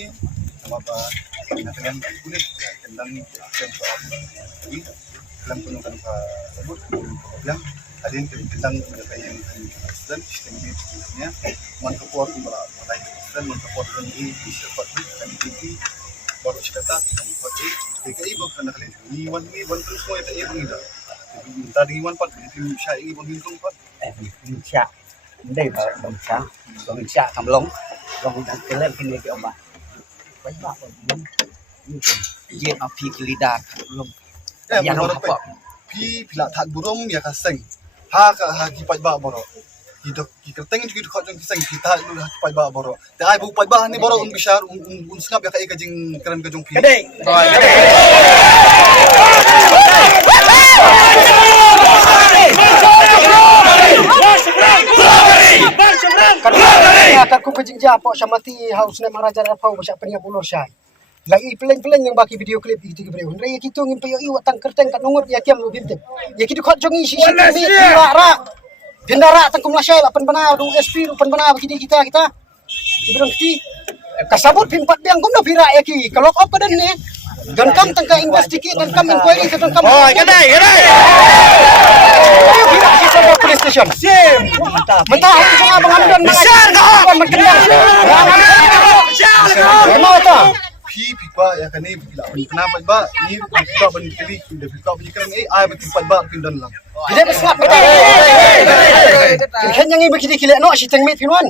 ni apa dengan kulit tentang soal ini dalam penukan sebut yang ada yang tentang yang dan sistem ini mengkepor mulai dan mengkepor ini bisa patut dan ini baru cerita buat DKI bukan nak ini terus semua itu ini dah tadi wan pat ini syai ini menghitung pat Indonesia đây là đồng xã cầm lông cái lên cái này cái ông bà bánh bạc nó phi cái lidah lông yang apa pi pila tak burung ya kaseng ha kipat ba boro hidup kerteng juga kau jeng kaseng kita lu kipat ba boro te ai bu kipat ba ni boro bisar sengap ya kai kajing keren kajung pi cái Kata ku kejing japok samati haus na marajar apau basya penia pulur syai. Lagi peleng-peleng yang baki video klip itu ke breu. Raya kitu ngin payo iwat tang kerteng kat nungut ya kiam lu bintip. Ya kitu khot jongi si mi ra. Gendara tang kum lasyai apan bana du SP apan bana baki kita. Ibrang kiti kasabut pimpat biang kum no pira ya ki. Kalau op kadan ni don kam tang ka investigate dan kam inquiry ka don kam. Oh, gadai. Ayo pira kita ke police station. Sim. Mentah aku abang amdan Besar kau. Mengendang. Kenapa tak? pi pa ya kan ni kenapa ba ni kita ban kili de kita punya keren ai kipat ba pindan lang Tidak besar. Kan yang ibu kita kilek no si tengmit pinuan.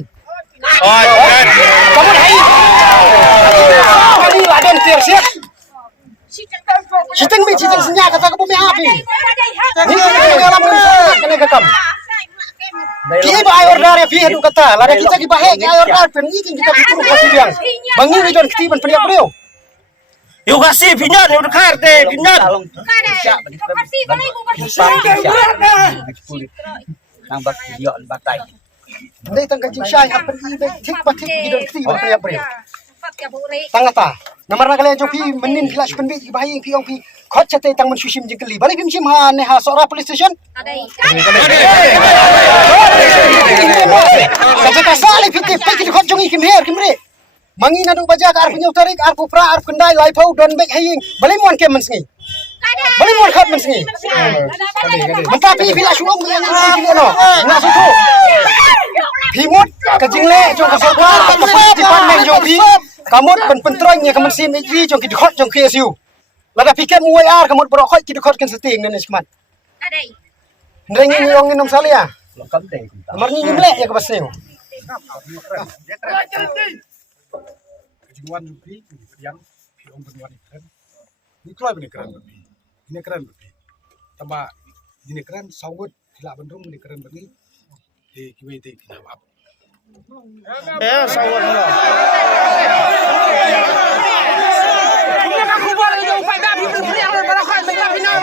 Oh, kan. Kamu hai. Kali ada tersiap. Si tengmit si teng senya kata kamu meh api. Ni dalam urusan kena kakam. Kini ba ayor dar ya fi hadu kata. Lada kita ki bahe ki ayor dar pen ni kita bikin kasih biang. Bangi ni don ketiban peniak beliau. Yuk kasih pinjam, yuk dekar deh pinjam. Nambah video batai. Ndai tang kajing syai apa ni tik batik di don ketiban peniak beliau. Tangata. Namar na kalian joki menin flash penbi bayi piong pi khot chate tang men sushim jingkeli. Balik bim sim ha ne ha sora police station. Kaja kasali piti piti khot jongi kim her kimre. Mangi nadu baja ka ar punya utarik ar pupra ar kendai lai pau don bek haying. Balik mon kem mensengi. Balik mon khat mensengi. Menta pi flash ulong yang ni no. Na sutu. Pimut kajing le jong kasokwa tepat di pandang joki. Kamu pentroynya kamu sim igri jong kidkhot jong KSU. Lada pikir muai ar kamu berokot kidkhot kan setting dan esmat. Ndeng ni yong nom salia. Nomor ni nimlek ya ke baseu. kejuan lebih yang piong penuan keren ni keluar ni keren lebih ini keren lebih tambah ini keren sawut tidak bendung ini keren begini di kiwiti kenapa Ya, sawat lah. Aku boleh jom fight dah, people beri yang berakal dengan final.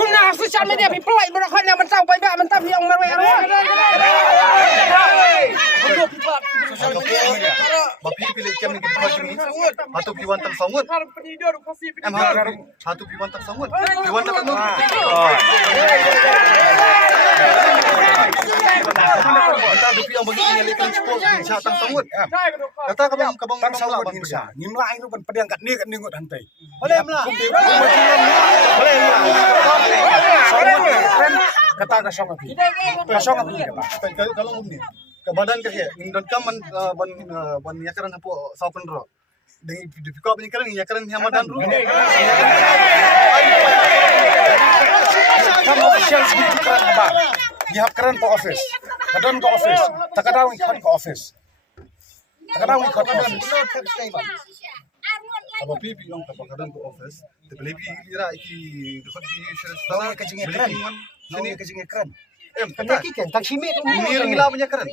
Kuna social media people like berakal yang mentau fight dah, mentau yang mereka. Bapi pilih kem ni kita ni hatu piwan tang sangut hatu piwan tang sangut piwan tang nu kita dupi yang begini nyalikan sport insya tang sangut kata kabang tang sangut insya ngimla itu ban pedang kat ni ngut hantai boleh mlah kata ka songa pi kata kalau umni ke badan ke ya indon kam ban yakaran hapo saupen ro dengan dipikap ni keren yakaran hamadan ru kam official segitu keren apa dia keren ke office kadang ke office takadang ikut ke office takadang ikut ke office apa pipi yang kadang ke office tapi lebih kira iki dekat di tahu kejingnya keren sini kejingnya keren Kena kikan tang simit ini ngila punya keren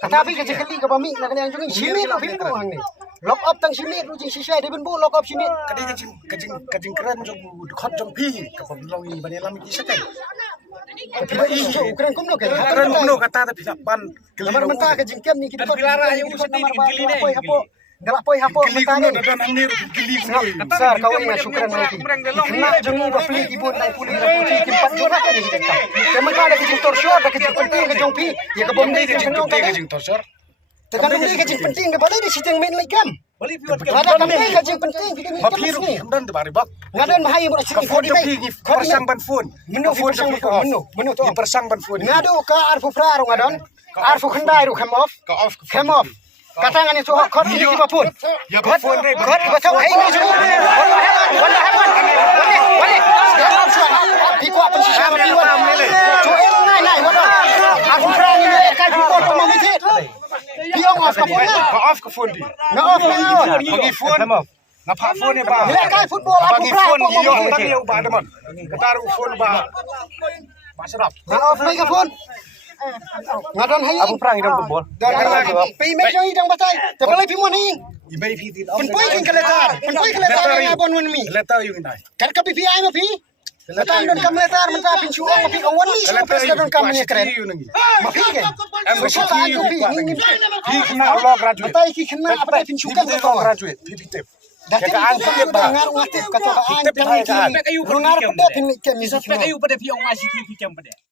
Katapi kajing kali ka bami na kanyang jungin simit ro bimbo hang ni. Lock up tang simit ro jing sisay de benbo lock up simit. Kadi kajing keren jong khot jong pi ka pamlong ni banelam ki sakan. Tapi isu keren kumno kan. Keren kumno kata tapi ban Lamar menta kajing kem ni kita bilara yang usah namar ba apa galak poi hapo Gili mentari. kuno dan ang niru gili kuno. Sar kau ingat syukran nanti. Kena jangan beli kibun dan puli dan putih kimpat juga kan kita. Teman ada kecil torsor, ada kecil penting ke jongpi. Ya ke bomdi ke jenong kan. Kajing torsor. Tekan bomdi kecil penting ke balai di situ yang main lekam. Ada kami kecil penting kita main Mapiru ni. dan de bari bak. Ngadan mahai mo syukri Phone kodi tapi persang ban phone. Menu persang ban menu tu. Persang ban phone. Ngadu ka arfu fra ro ngadon. Arfu khandai ro come off. Come off. Katangan itu khot ini ki pun. Ya ba phone re. Khot betul hai ni semua. Wala haman. Wala. Sekarang suara. Piku apa sih sama piwan. Cuel nai wala. Arfu fra ni kai piku tu mami thit. Piong off ka phone. Ka off ka phone di. Na off na. Bagi phone. Na pa phone ni ba. Bila kai football arfu Bagi fra. phone iyo tang iyo ba daman. Kataru phone ba. Masarap. Na off mai ka phone. Ngadon hai. Abu perang idam football. Dan pi me joi dang batai. Te balai pi mon hing. Ibai fi ti. Penpoi kin keletar. Penpoi keletar yang abon mon mi. Letter yung inay. Kan ka pi ai ma pi. Letar don kam letar men ta pin chu ma pi awan ni so pres don kam ni keren. Ma pi ke. So ta ju pi ni. Fi kena Allah graduate. Batai ki kena apa pin chu kan to. Graduate. Fi tip. Dah kan ngaru ngatif ka to ka an. Rungar pedet ni ke mi. Sampai kayu pada piong masih tinggi jam pada.